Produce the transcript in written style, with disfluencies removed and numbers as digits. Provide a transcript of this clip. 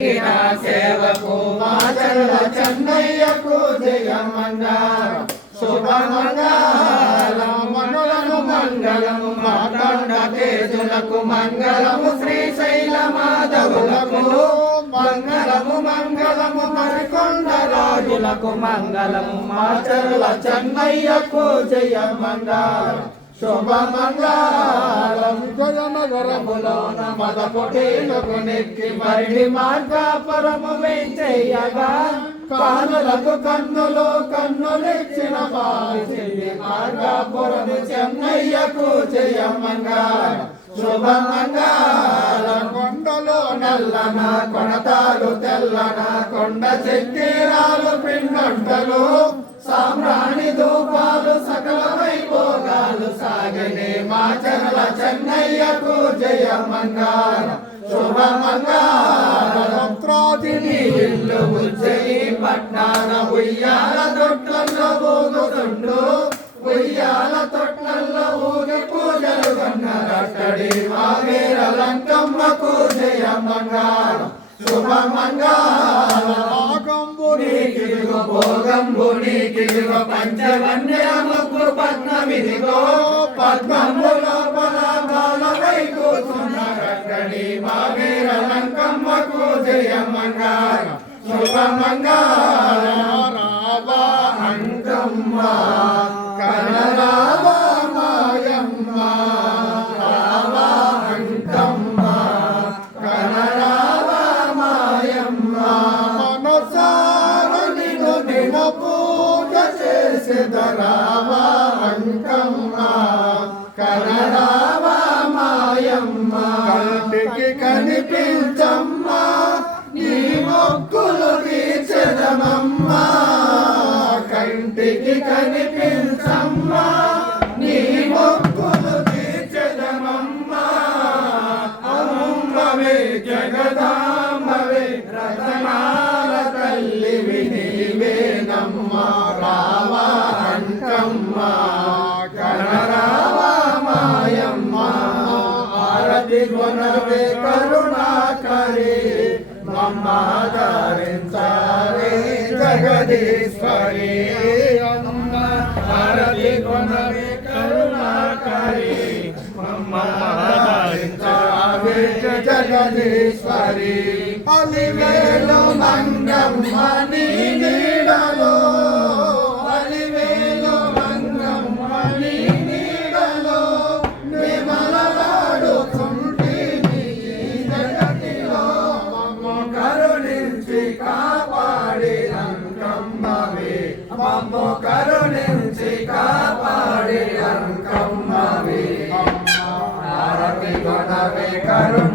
సేవకు మాచర్ల చెన్నయ్యకు జయమంగళం శుభమంగళము మంగళము మార్కండ తేజులకు మంగళము శ్రీశైల మాధవులకు మంగళము మంగళము మరికొండ రాజులకు మంగళము మాచర్ల చెన్నయ్యకు జయమంగళం శుభమంగళం జయనగరములోన మదపుటేలకు నెక్కి మరిడి మార్గాపురము వెంచయ్యగా కానులకు కన్నులు కన్నులిచ్చిన బాల్చెల్లి మార్గాపురము చెన్నయ్యకు జయమంగళం శుభమంగళం కొండలో నల్లన కొనతాలు తెల్లన కొండ చక్కెరాలు పిండంటలు సామ్రాణి ధూపాలు సకల వైభోగాలు సాగనే మాచర్ల చెన్నయ్యకు జయమంగళం శుభమంగళం ఇల్లు ఉజ్జయి పట్నాన ఉయ్యాల తొట్లలో ఊగుతుండు ఉయ్యాల తొట్లలో ఊగి పూజలు కన్నరట్టడి మావేర లంకమ్మకు జయమంగళం శుభమంగళం భోగంబునికిదిగో పంచవన్యముకు పద్మమిదిగో పద్మము లోపల బాలవై కూర్చున్నరక్కడి మావేర లంకమ్మకు జయమంగళం శుభమంగళం రావా అంకమ్మ కనరావా మాయమ్మ రావా అంకమ్మ కనరావా మాయమ్మ పూజ చేసేదరావా అంకమ్మ కనరావా మాయమ్మ కంటికి కనిపించమ్మ నీ మొక్కులు తీర్చెదమమ్మ కంటికి కనిపించమ్మ నీ మొక్కులు తీర్చెదమమ్మ అమ్మవే జగదాంబవే రతనాల తల్లివి నీవేనమ్మ రావా అంకమ్మ కనరావా మాయమ్మ ఆరతి గుణవే కరుణాకరి మమ్మాదరించారే జగదీశ్వరి అమ్మ ఆరతి గుణవే కరుణాకరి మమ్మాదరించారే జగదీశ్వరి అలివేలు మంగమ్మ నీ నీడలో అలివేలు మంగమ్మ నీ నీడలో విమలలాడుతుంటే నీ జగతిలో మమ్మ కరుణించి కాపాడి అంకమ్మవే మమ్మ కరుణించి కాపాడి అంకమ్మవే ఆరతి గుణవే కరుణ